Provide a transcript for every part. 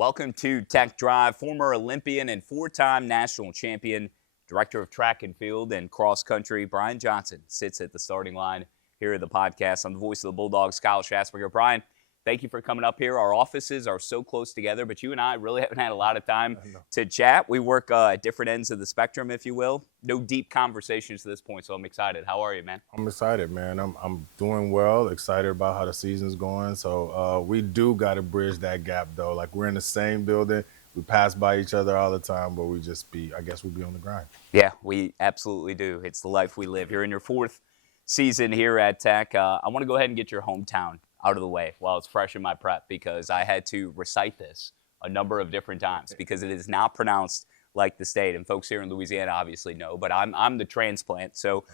Welcome to Tech Drive. Former Olympian and four-time national champion, director of track and field and cross country, Brian Johnson sits at the starting line here at the podcast. I'm the voice of the Bulldogs, Kyle Schasberger. Brian, thank you for coming up here. Our offices are so close together, but you and I really haven't had a lot of time to chat. We work at different ends of the spectrum, if you will. No deep conversations to this point, so I'm excited. How are you, man? I'm excited, man. I'm doing well, excited about how the season's going. So we do got to bridge that gap, though. Like, we're in the same building. We pass by each other all the time, but I guess we be on the grind. Yeah, we absolutely do. It's the life we live. You're in your fourth season here at Tech. I want to go ahead and get your hometown out of the way while it's fresh in my prep because I had to recite this a number of different times because it is not pronounced like the state. And folks here in Louisiana obviously know, but I'm the transplant. So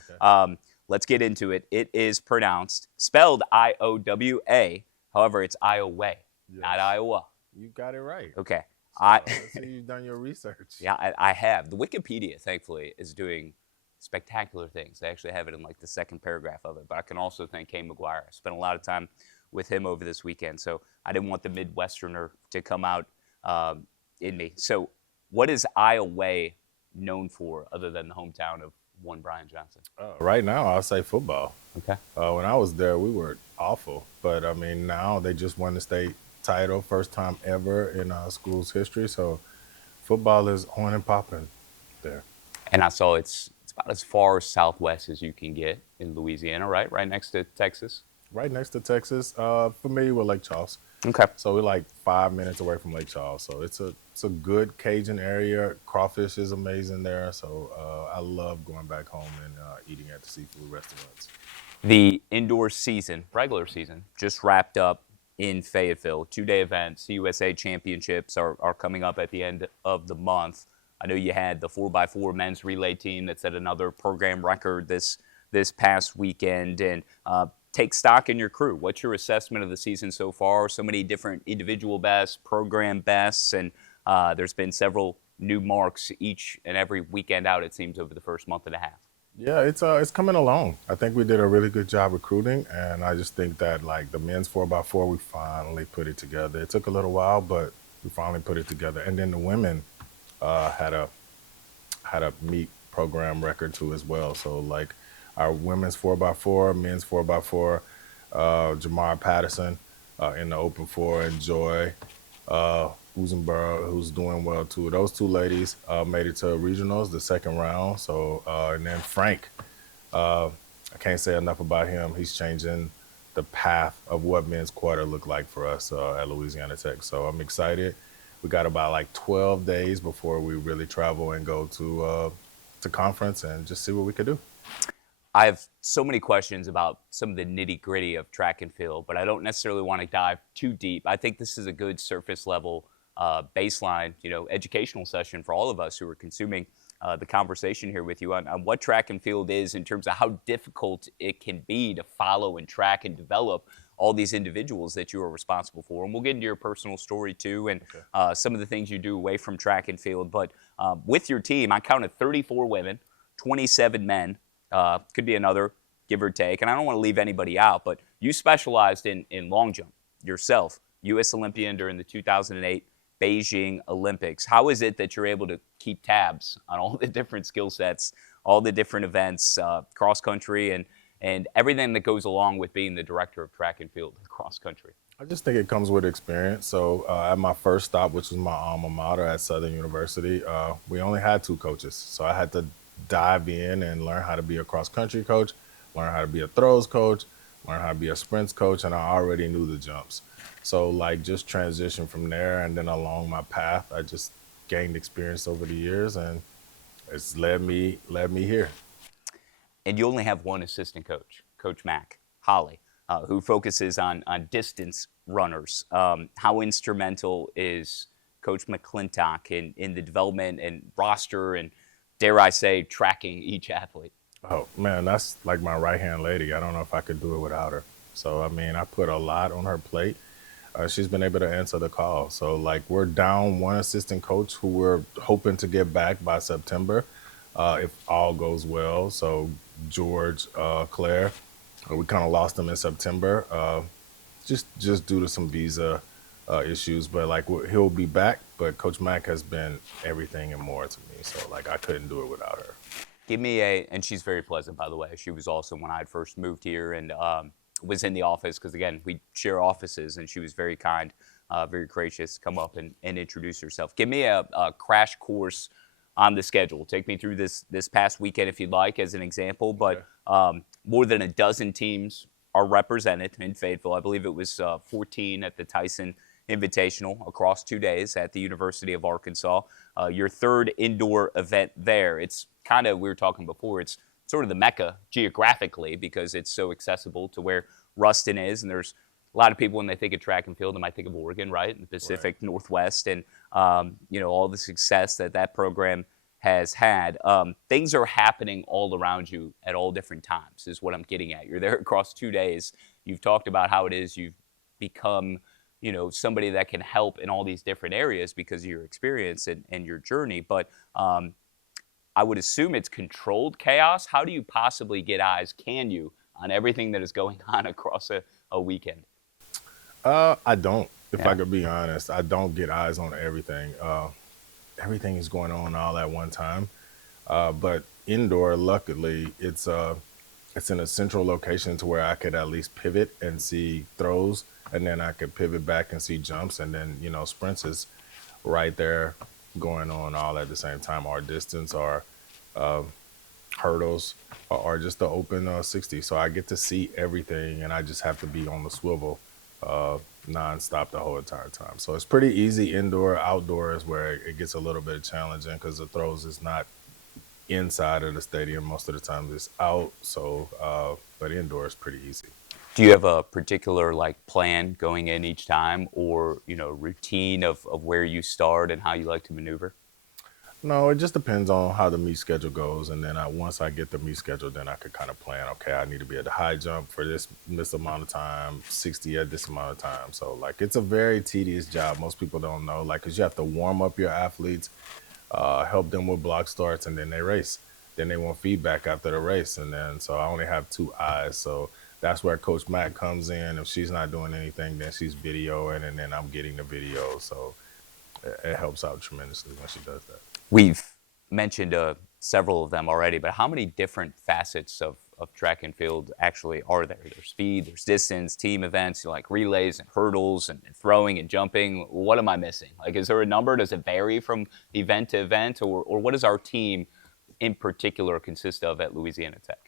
let's get into it. It is pronounced, spelled I-O-W-A. However, it's Iowa, not Iowa. You got it right. Okay. Let's see you've done your research. Yeah, I have. The Wikipedia, thankfully, is doing spectacular things. They actually have it in like the second paragraph of it. But I can also thank Kane McGuire. I spent a lot of time with him over this weekend, so I didn't want the Midwesterner to come out in me. So what is Iowa known for other than the hometown of one Brian Johnson? Right now, I'll say football. Okay. When I was there, we were awful. But, I mean, now they just won the state title, first time ever in our school's history. So football is on and popping there. And I saw it's about as far southwest as you can get in Louisiana, right? Right next to Texas. Right next to Texas, familiar with Lake Charles. Okay. So we're like 5 minutes away from Lake Charles. So it's a good Cajun area. Crawfish is amazing there. So I love going back home and eating at the seafood restaurants. The indoor season, regular season, just wrapped up in Fayetteville. 2-day events, USA Championships are coming up at the end of the month. I know you had the 4x4 men's relay team that set another program record this past weekend. And take stock in your crew. What's your assessment of the season so far? So many different individual bests, program bests, and there's been several new marks each and every weekend out, it seems, over the first month and a half. Yeah, it's coming along. I think we did a really good job recruiting, and I just think that, like, the men's 4x4, we finally put it together. It took a little while, but we finally put it together. And then the women had a meet program record too as well. So, like, our women's 4x4, men's 4x4, Jamar Patterson in the open 4, and Joy Uzenborough, who's doing well too. Those two ladies made it to regionals, the second round. So, and then Frank, I can't say enough about him. He's changing the path of what men's quarter look like for us at Louisiana Tech. So I'm excited. We got about like 12 days before we really travel and go to conference and just see what we could do. I have so many questions about some of the nitty-gritty of track and field, but I don't necessarily want to dive too deep. I think this is a good surface level baseline, educational session for all of us who are consuming the conversation here with you on what track and field is in terms of how difficult it can be to follow and track and develop all these individuals that you are responsible for. And we'll get into your personal story too and some of the things you do away from track and field. But with your team, I counted 34 women, 27 men. Could be another, give or take. And I don't want to leave anybody out, but you specialized in long jump yourself, U.S. Olympian during the 2008 Beijing Olympics. How is it that you're able to keep tabs on all the different skill sets, all the different events, cross country, and everything that goes along with being the director of track and field cross country? I just think it comes with experience. So at my first stop, which was my alma mater at Southern University, we only had 2 coaches. So I had to dive in and learn how to be a cross country coach, learn how to be a throws coach, learn how to be a sprints coach, and I already knew the jumps. So, like, just transition from there, and then along my path, I just gained experience over the years, and it's led me here. And you only have one assistant coach, Coach Mack Holly, who focuses on distance runners. How instrumental is Coach McClintock in the development and roster and, dare I say, tracking each athlete? Oh, man, that's like my right-hand lady. I don't know if I could do it without her. So, I mean, I put a lot on her plate. She's been able to answer the call. So, like, we're down one assistant coach who we're hoping to get back by September if all goes well. So, George Claire, we kind of lost him in September just due to some visa issues, but like he'll be back. But Coach Mack has been everything and more to me. So like I couldn't do it without her. Give me and she's very pleasant, by the way. She was also when I had first moved here and was in the office because, again, we share offices, and she was very kind, very gracious, come up and introduce herself. Give me a crash course on the schedule. Take me through this past weekend, if you'd like, as an example. But more than a dozen teams are represented in Fayetteville. I believe it was 14 at the Tyson Invitational across 2 days at the University of Arkansas. Your third indoor event there. It's kind of, we were talking before, it's sort of the mecca geographically because it's so accessible to where Ruston is. And there's a lot of people, when they think of track and field, they might think of Oregon, right? In the Pacific Northwest. And, all the success that program has had. Things are happening all around you at all different times is what I'm getting at. You're there across 2 days. You've talked about how it is you've become, somebody that can help in all these different areas because of your experience and your journey. But I would assume it's controlled chaos. How do you possibly get eyes, can you, on everything that is going on across a weekend? I don't. If Yeah. I could be honest, I don't get eyes on everything. Everything is going on all at one time. But indoor, luckily, it's in a central location to where I could at least pivot and see throws, and then I could pivot back and see jumps, and then sprints is right there going on all at the same time. Our distance, our hurdles, or just the open 60. So I get to see everything, and I just have to be on the swivel nonstop the whole entire time. So it's pretty easy indoor. Outdoor is where it gets a little bit challenging because the throws is not inside of the stadium. Most of the time it's out. So, but indoor is pretty easy. Do you have a particular plan going in each time or, routine of where you start and how you like to maneuver? No, it just depends on how the meet schedule goes, and then once I get the meet schedule, then I could kind of plan. Okay, I need to be at the high jump for this amount of time, 60 at this amount of time. So like, it's a very tedious job. Most people don't know, like, because you have to warm up your athletes, help them with block starts, and then they race. Then they want feedback after the race, and then so I only have two eyes. So that's where Coach Matt comes in. If she's not doing anything, then she's videoing, and then I'm getting the video. So it helps out tremendously when she does that. We've mentioned several of them already, but how many different facets of track and field actually are there? There's speed, there's distance, team events, like relays and hurdles and throwing and jumping. What am I missing? Like, is there a number? Does it vary from event to event? Or what does our team in particular consist of at Louisiana Tech?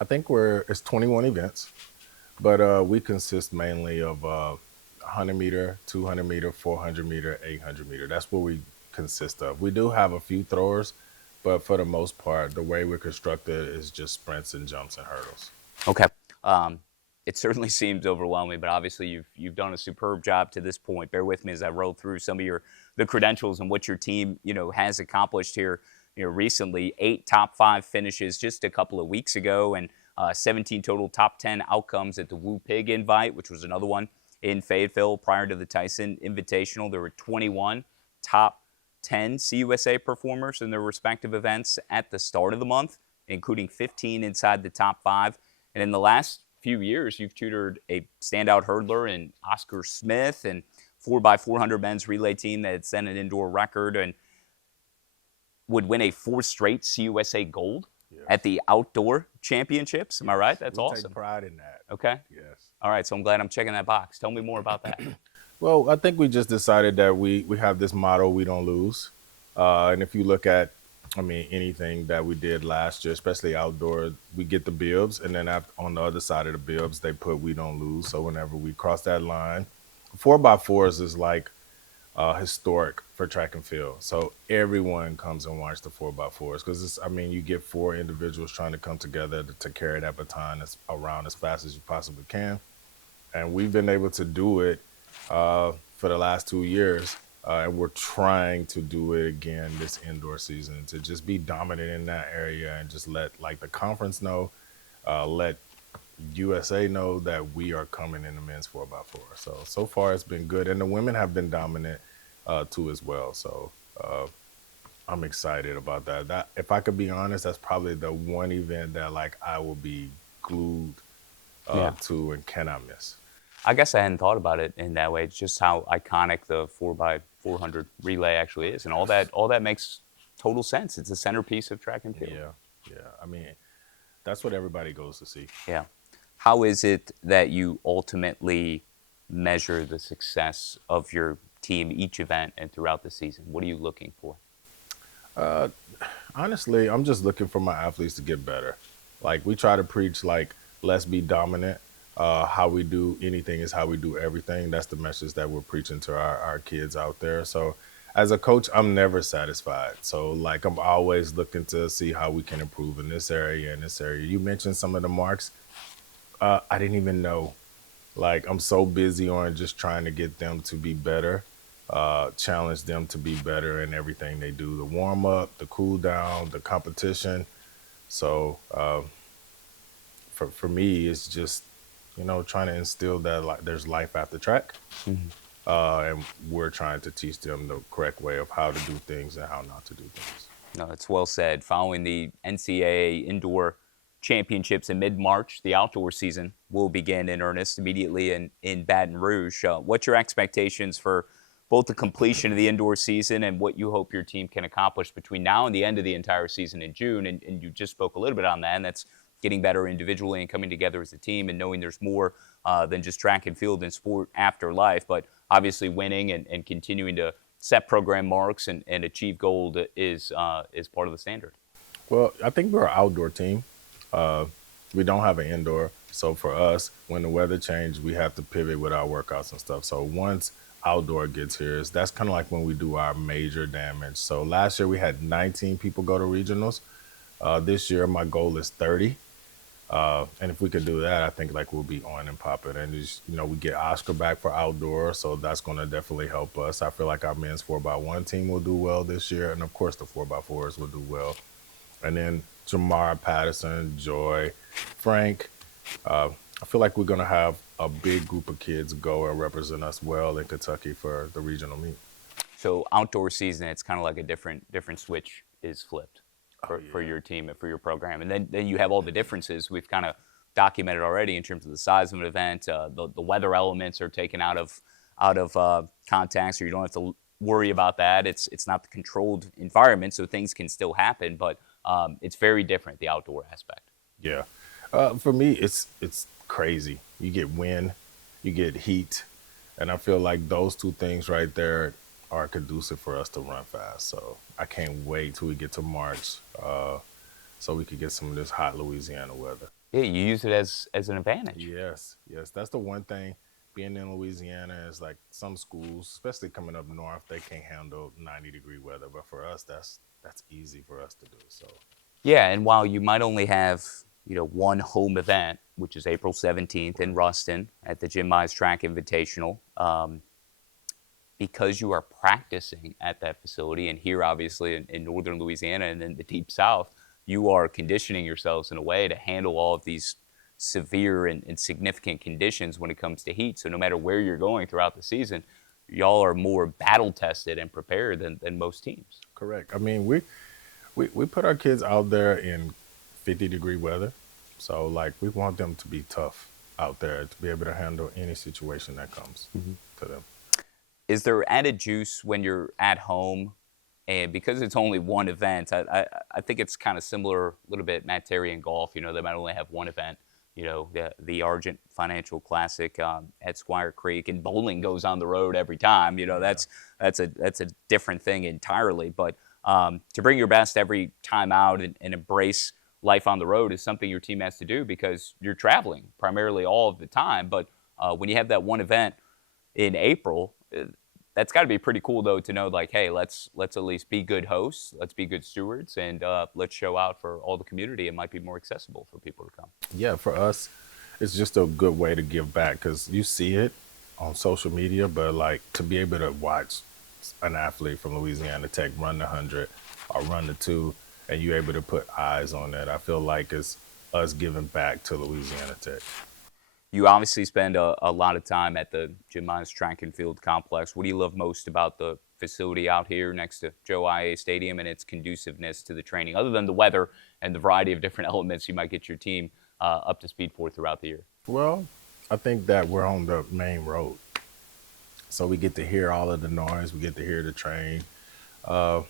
I think it's 21 events, but we consist mainly of 100 meter, 200 meter, 400 meter, 800 meter. That's what we consist of. We do have a few throwers, but for the most part, the way we're constructed is just sprints and jumps and hurdles. Okay. It certainly seems overwhelming, but obviously you've done a superb job to this point. Bear with me as I roll through some of the credentials and what your team has accomplished here recently. 8 top 5 finishes just a couple of weeks ago, and 17 total top 10 outcomes at the Woo Pig Invite, which was another one in Fayetteville prior to the Tyson Invitational. There were 21 top 10 CUSA performers in their respective events at the start of the month, including 15 inside the top 5. And in the last few years, you've tutored a standout hurdler in Oscar Smith and 4x400 men's relay team that had set an indoor record and would win a 4th straight CUSA gold at the outdoor championships. Am I right? That's awesome. Take pride in that. Okay. Yes. All right. So I'm glad I'm checking that box. Tell me more about that. Well, I think we just decided that we have this motto: we don't lose. And if you look at, anything that we did last year, especially outdoor, we get the bibs, and then on the other side of the bibs, they put "we don't lose." So whenever we cross that line, 4x4s is like historic for track and field. So everyone comes and watch the 4x4s because you get 4 individuals trying to come together to carry that baton around as fast as you possibly can, and we've been able to do it for the last 2 years, and we're trying to do it again this indoor season to just be dominant in that area and just let the conference know, let USA know that we are coming in the men's 4x4. So far it's been good, and the women have been dominant too as well. So I'm excited about that. That, if I could be honest, that's probably the one event that I will be glued to and cannot miss. I guess I hadn't thought about it in that way. It's just how iconic the 4x400 relay actually is, and all that makes total sense. It's a centerpiece of track and field. Yeah, yeah. I mean, that's what everybody goes to see. Yeah. How is it that you ultimately measure the success of your team each event and throughout the season? What are you looking for? Honestly, I'm just looking for my athletes to get better. Like we try to preach like let's be dominant. How we do anything is how we do everything. That's the message that we're preaching to our kids out there. So as a coach, I'm never satisfied. So like I'm always looking to see how we can improve in this area and this area. You mentioned some of the marks. I didn't even know. Like I'm so busy on just trying to get them to be better, challenge them to be better in everything they do. The warm up, the cool down, the competition. So for me, it's just trying to instill that like there's life after track, and we're trying to teach them the correct way of how to do things and how not to do things. No, it's well said. Following the NCAA indoor championships in mid-March, the outdoor season will begin in earnest immediately in Baton Rouge. What's your expectations for both the completion of the indoor season and what you hope your team can accomplish between now and the end of the entire season in June? And you just spoke a little bit on that, and that's getting better individually and coming together as a team and knowing there's more than just track and field and sport after life, but obviously winning and continuing to set program marks and achieve gold is part of the standard. Well, I think we're an outdoor team. We don't have an indoor. So for us, when the weather changes, we have to pivot with our workouts and stuff. So once outdoor gets here, that's kind of like when we do our major damage. So last year we had 19 people go to regionals. This year my goal is 30. And if we could do that, I think like we'll be on and popping. And just, we get Oscar back for outdoor, so that's going to definitely help us. I feel like our men's 4x1 team will do well this year, and of course the 4x4s will do well. And then Jamar Patterson, Joy, Frank. I feel like we're going to have a big group of kids go and represent us well in Kentucky for the regional meet. So outdoor season, it's kind of like a different switch is flipped for your team and for your program. And then you have all the differences we've kind of documented already in terms of the size of an event. The weather elements are taken out of context, so you don't have to worry about that. It's not the controlled environment, so things can still happen, but it's very different, the outdoor aspect. Yeah. For me, it's crazy. You get wind, you get heat, and I feel like those two things right there are conducive for us to run fast. So I can't wait till we get to March, so we could get some of this hot Louisiana weather. Yeah, you use it as an advantage. Yes, that's the one thing. Being in Louisiana is like some schools, especially coming up north, they can't handle 90-degree weather. But for us, that's easy for us to do. So yeah, and while you might only have one home event, which is April 17th in Ruston at the Jim Mize Track Invitational, because you are practicing at that facility, and here obviously in northern Louisiana and in the deep south, you are conditioning yourselves in a way to handle all of these severe and significant conditions when it comes to heat. So no matter where you're going throughout the season, y'all are more battle tested and prepared than most teams. correct. I mean, we put our kids out there in 50-degree weather, so like we want them to be tough out there to be able to handle any situation that comes to them. Is there added juice when you're at home? And because it's only one event, I think it's kind of similar a little bit, Matt Terry in golf. They might only have one event, the Argent Financial Classic at Squire Creek, and bowling goes on the road every time. That's a different thing entirely. But to bring your best every time out and embrace life on the road is something your team has to do because you're traveling primarily all of the time. But when you have that one event in April, that's got to be pretty cool, though, to know, like, hey, let's at least be good hosts, let's be good stewards, and let's show out for all the community. It might be more accessible for people to come. Yeah, for us, it's just a good way to give back because you see it on social media, but like to be able to watch an athlete from Louisiana Tech run the 100 or run the 2, and you're able to put eyes on that, I feel like it's us giving back to Louisiana Tech. You obviously spend a lot of time at the Jim Mize Track and Field Complex. What do you love most about the facility out here next to Joe IA Stadium and its conduciveness to the training, other than the weather and the variety of different elements you might get your team up to speed for throughout the year? Well, I think that we're on the main road, so we get to hear all of the noise. We get to hear the train. Uh,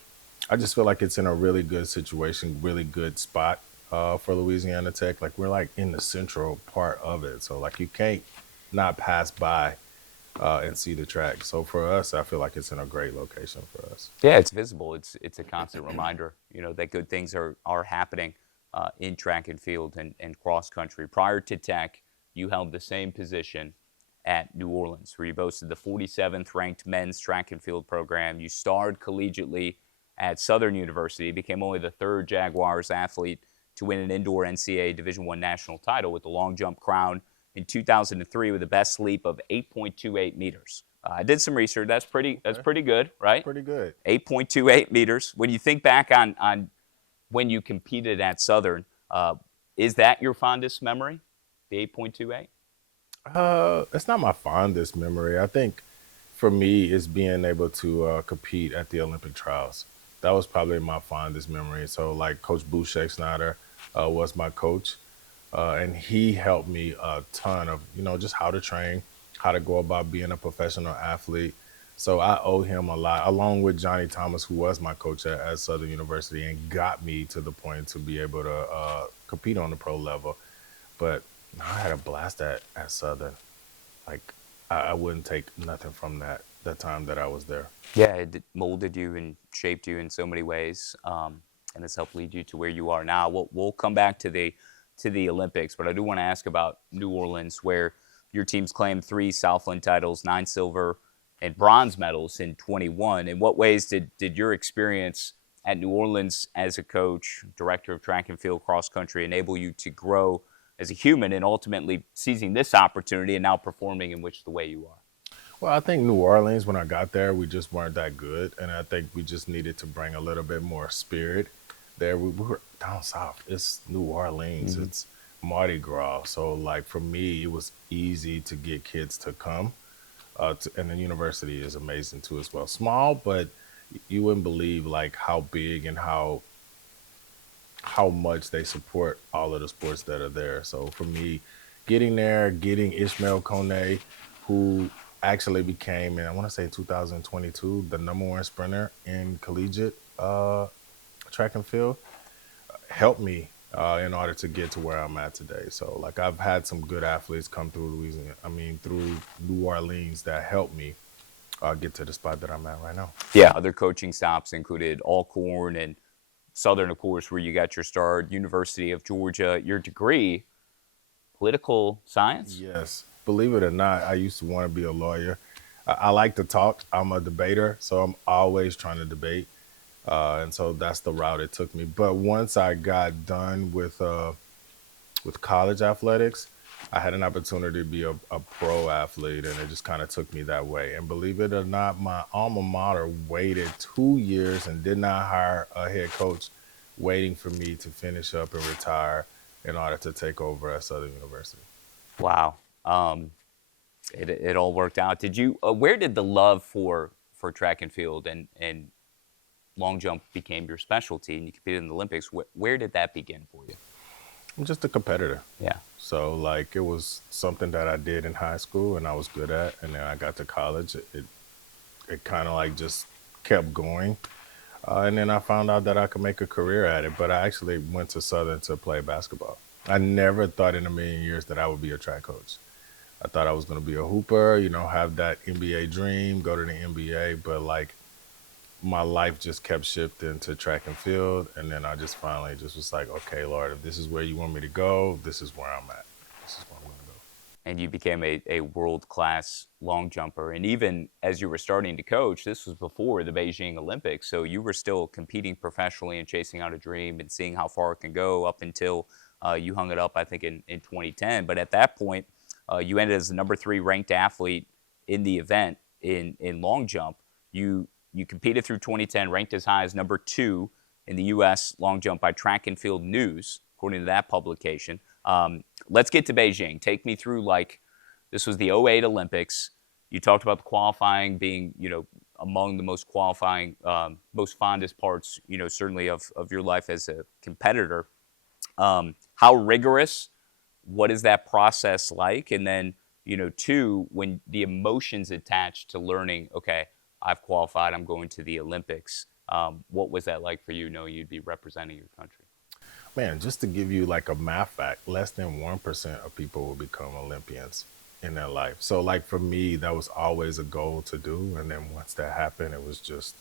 I just feel like it's in a really good situation, really good spot for Louisiana Tech. Like we're like in the central part of it, so like you can't not pass by and see the track. So for us, I feel like it's in a great location for us. Yeah, it's visible. It's a constant reminder, that good things are happening in track and field and cross country. Prior to Tech, you held the same position at New Orleans, where you boasted the 47th ranked men's track and field program. You starred collegiately at Southern University, became only the third Jaguars athlete to win an indoor NCAA Division I national title with the long jump crown in 2003 with a best leap of 8.28 meters. I did some research. That's pretty good, right? Pretty good. 8.28 meters. When you think back on when you competed at Southern, is that your fondest memory, the 8.28? It's not my fondest memory. I think for me, it's being able to compete at the Olympic trials. That was probably my fondest memory. So, like Coach Boucher Snyder was my coach, and he helped me a ton of just how to train, how to go about being a professional athlete. So I owe him a lot, along with Johnny Thomas, who was my coach at Southern University and got me to the point to be able to compete on the pro level. But I had a blast at Southern. Like I wouldn't take nothing from that time that I was there. Yeah, it molded you and shaped you in so many ways, and has helped lead you to where you are now. We'll come back to the Olympics, but I do want to ask about New Orleans, where your teams claimed 3 Southland titles, 9 silver and bronze medals in 21. In what ways did your experience at New Orleans as a coach, director of track and field cross country, enable you to grow as a human and ultimately seizing this opportunity and now performing in which the way you are? Well, I think New Orleans, when I got there, we just weren't that good. And I think we just needed to bring a little bit more spirit there. We were down south. It's New Orleans. It's Mardi Gras. So, like, for me, it was easy to get kids to come. And the university is amazing, too, as well. Small, but you wouldn't believe, like, how big and how much they support all of the sports that are there. So, for me, getting there, getting Ishmael Kone, who actually became, and I want to say in 2022, the #1 sprinter in collegiate track and field, helped me in order to get to where I'm at today. So, like, I've had some good athletes come through through New Orleans that helped me get to the spot that I'm at right now. Yeah, other coaching stops included Alcorn and Southern, of course, where you got your start, University of Georgia, your degree, political science? Yes. Believe it or not, I used to want to be a lawyer. I like to talk. I'm a debater, so I'm always trying to debate. And so that's the route it took me. But once I got done with college athletics, I had an opportunity to be a pro athlete, and it just kind of took me that way. And believe it or not, my alma mater waited 2 years and did not hire a head coach, waiting for me to finish up and retire in order to take over at Southern University. Wow. It all worked out. Did you? Where did the love for track and field and long jump became your specialty, and you competed in the Olympics? Where did that begin for you? I'm just a competitor. Yeah. So, like, it was something that I did in high school and I was good at. And then I got to college. It kind of like just kept going. And then I found out that I could make a career at it. But I actually went to Southern to play basketball. I never thought in a million years that I would be a track coach. I thought I was going to be a hooper, have that NBA dream, go to the NBA. But, like, my life just kept shifting to track and field. And then I just finally just was like, okay, Lord, if this is where you want me to go, this is where I'm at. This is where I'm going to go. And you became a world-class long jumper. And even as you were starting to coach, this was before the Beijing Olympics. So you were still competing professionally and chasing out a dream and seeing how far it can go up until you hung it up, I think, in 2010. But at that point, you ended as the #3 ranked athlete in the event in long jump. You competed through 2010, ranked as high as #2 in the U.S. long jump by Track and Field News, according to that publication. Let's get to Beijing. Take me through, like, this was the '08 Olympics. You talked about the qualifying being, among the most qualifying, most fondest parts, certainly of your life as a competitor. How rigorous? What is that process like? And then Two, when the emotions attached to learning, okay, I've qualified, I'm going to the Olympics. What was that like for you, knowing you'd be representing your country? Man, just to give you like a math fact, less than 1% of people will become Olympians in their life. So, like for me, that was always a goal to do. And then once that happened, it was just,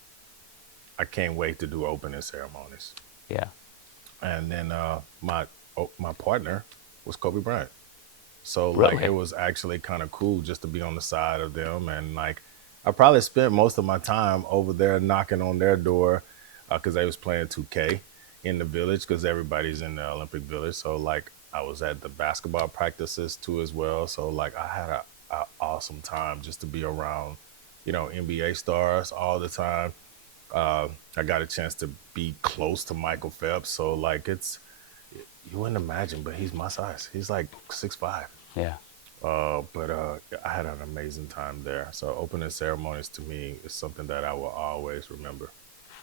I can't wait to do opening ceremonies. Yeah. And then my partner was Kobe Bryant. So like Really? it was actually kind of cool just to be on the side of them, and like I probably spent most of my time over there knocking on their door because they was playing 2K in the village because everybody's in the Olympic Village. So like I was at the basketball practices too as well. So like I had a awesome time just to be around, NBA stars all the time. I got a chance to be close to Michael Phelps. So like you wouldn't imagine, but he's my size. He's like 6'5". Yeah. But I had an amazing time there. So opening ceremonies to me is something that I will always remember.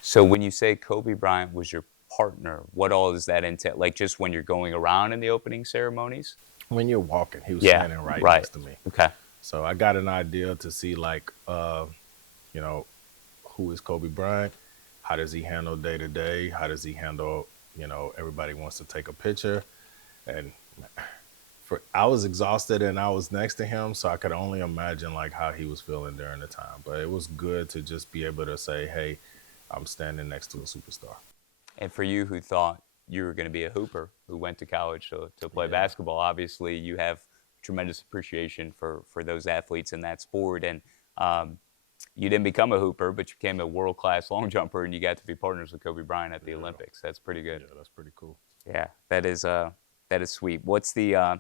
So when you say Kobe Bryant was your partner, what all does that entail? Like just when you're going around in the opening ceremonies? When you're walking, he was Yeah, standing right right. next to me. Okay. So I got an idea to see like, you know, who is Kobe Bryant? How does he handle day to day? How does he handle, everybody wants to take a picture. And I was exhausted and I was next to him, so I could only imagine like how he was feeling during the time. But it was good to just be able to say, "Hey, I'm standing next to a superstar." And for you who thought you were going to be a hooper, who went to college to play Yeah, basketball, obviously you have tremendous appreciation for those athletes in that sport. And um, you didn't become a hooper, but you became a world-class long jumper, and you got to be partners with Kobe Bryant at the yeah, Olympics. That's pretty good. yeah. That's pretty cool. Yeah, that is sweet. What's the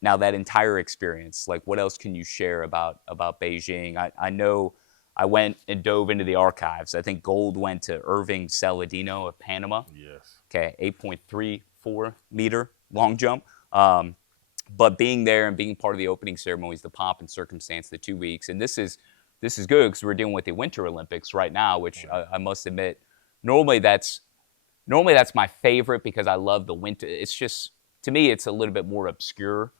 now that entire experience? Like, what else can you share about Beijing? I know I went and dove into the archives. I think gold went to Irving Saladino of Panama. Yes. Okay, 8.34-meter long jump. But being there and being part of the opening ceremonies, the pomp and circumstance, the 2 weeks, and this is good because we're dealing with the Winter Olympics right now, which Right. I must admit, normally that's my favorite because I love the winter. It's just, to me, it's a little bit more obscure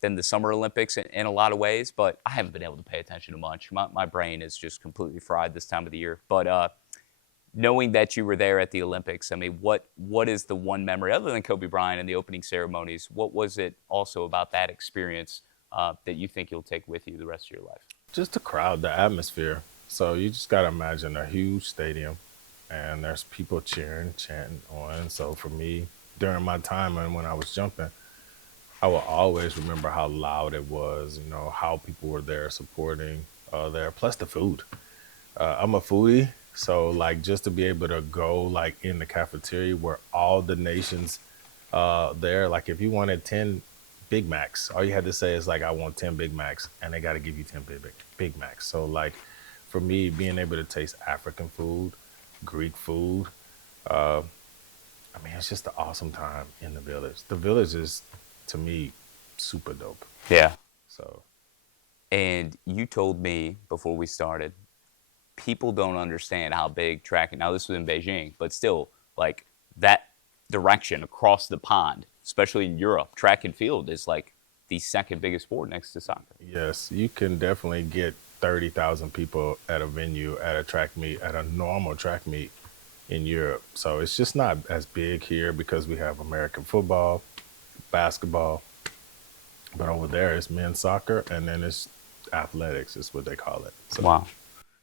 than the Summer Olympics in a lot of ways, but I haven't been able to pay attention to much. My brain is just completely fried this time of the year. But knowing that you were there at the Olympics, I mean, what is the one memory, other than Kobe Bryant and the opening ceremonies, what was it also about that experience that you think you'll take with you the rest of your life? Just the crowd, the atmosphere. So you just gotta imagine a huge stadium, and there's people cheering, chanting on. So for me, during my time and when I was jumping, I will always remember how loud it was. How people were there supporting there. Plus the food. I'm a foodie, so like just to be able to go like in the cafeteria where all the nations there, like if you wanted 10 Big Macs, all you had to say is like I want 10 Big Macs, and they got to give you 10 Big Macs. So like for me, being able to taste African food, Greek food, uh, I mean it's just an awesome time in the village. The village is to me super dope. Yeah. So And you told me before we started, people don't understand how big track, now this was in Beijing, but still, like that direction across the pond, especially in Europe, track and field is like the second biggest sport next to soccer. yes, you can definitely get 30,000 people at a venue at a track meet, at a normal track meet in Europe. So it's just not as big here because we have American football, basketball, but over there it's men's soccer and then it's athletics is what they call it. So Wow.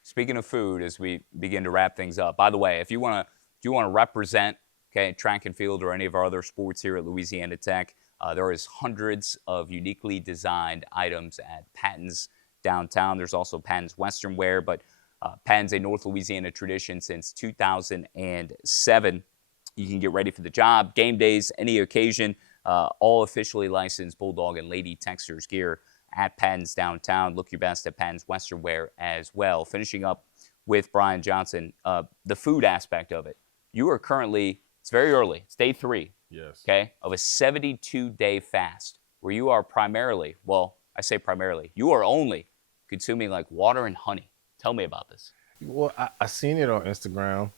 Speaking of food, as we begin to wrap things up, by the way, if you want to represent, okay, track and field or any of our other sports here at Louisiana Tech, there is hundreds of uniquely designed items at Patton's downtown. There's also Patton's Western Wear, but Patton's a North Louisiana tradition since 2007. You can get ready for the job, game days, any occasion, all officially licensed Bulldog and Lady Texters gear at Patton's downtown. Look your best at Patton's Western Wear as well. Finishing up with Brian Johnson, the food aspect of it. You are currently, it's very early, it's day 3, yes. okay, of a 72-day fast where you are primarily, well, I say primarily, you are only consuming like water and honey. Tell me about this. Well, I seen it on Instagram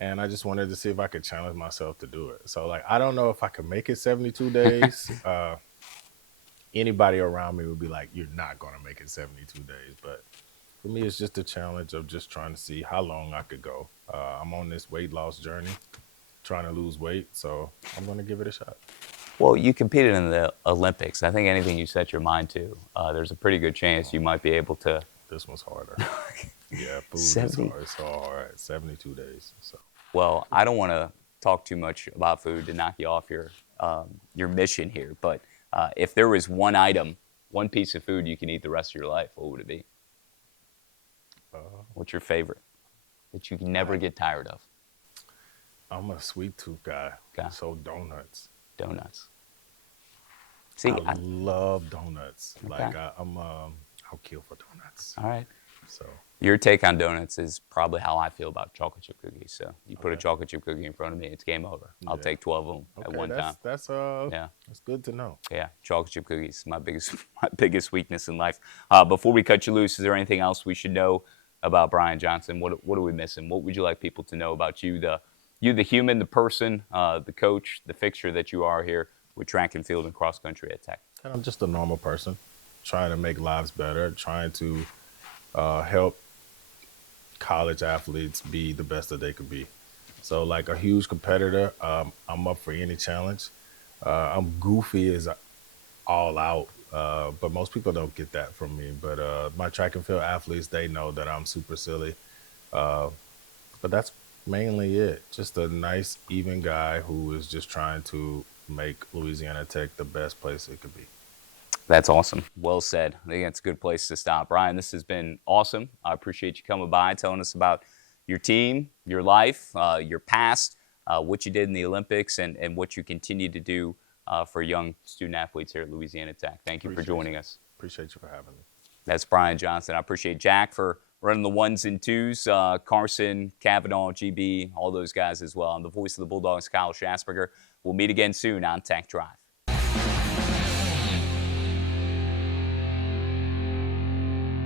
and I just wanted to see if I could challenge myself to do it. So like I don't know if I could make it 72 days. anybody around me would be like, you're not going to make it 72 days. But for me, it's just a challenge of just trying to see how long I could go. I'm on this weight loss journey, trying to lose weight. So I'm going to give it a shot. Well, you competed in the Olympics. I think anything you set your mind to, there's a pretty good chance you might be able to. This one's harder. Yeah, food is 70. hard. It's so hard. 72 days. So Well, I don't want to talk too much about food to knock you off your mission here, but if there was one item, one piece of food you can eat the rest of your life, what would it be? What's your favorite that you can never get tired of? I'm a sweet tooth guy. Okay. So donuts. Donuts. See, I love donuts. Okay. Like I'll kill for donuts. all right. So Your take on donuts is probably how I feel about chocolate chip cookies. So you put a Okay. chocolate chip cookie in front of me, it's game over. I'll Yeah. take 12 of them at okay, one time. Yeah. That's good to know. Yeah, chocolate chip cookies, my biggest my biggest weakness in life. Before we cut you loose, is there anything else we should know about Brian Johnson? What are we missing? What would you like people to know about you, the human, the person, the coach, the fixture that you are here with track and field and cross country at Tech? And I'm just a normal person, trying to make lives better, trying to help college athletes be the best that they could be. So, like a huge competitor, I'm up for any challenge. I'm goofy as all out, but most people don't get that from me. But my track and field athletes, they know that I'm super silly. But that's mainly it. Just a nice, even guy who is just trying to make Louisiana Tech the best place it could be. That's awesome. Well said. I think that's a good place to stop. Brian, this has been awesome. I appreciate you coming by, telling us about your team, your life, your past, what you did in the Olympics, and what you continue to do for young student athletes here at Louisiana Tech. Thank you for Appreciate joining you. us. Appreciate you for having me. That's Brian Johnson. I appreciate Jack for running the ones and twos, Carson, Kavanaugh, GB, all those guys as well. I'm the voice of the Bulldogs, Kyle Schasberger. We'll meet again soon on Tech Drive.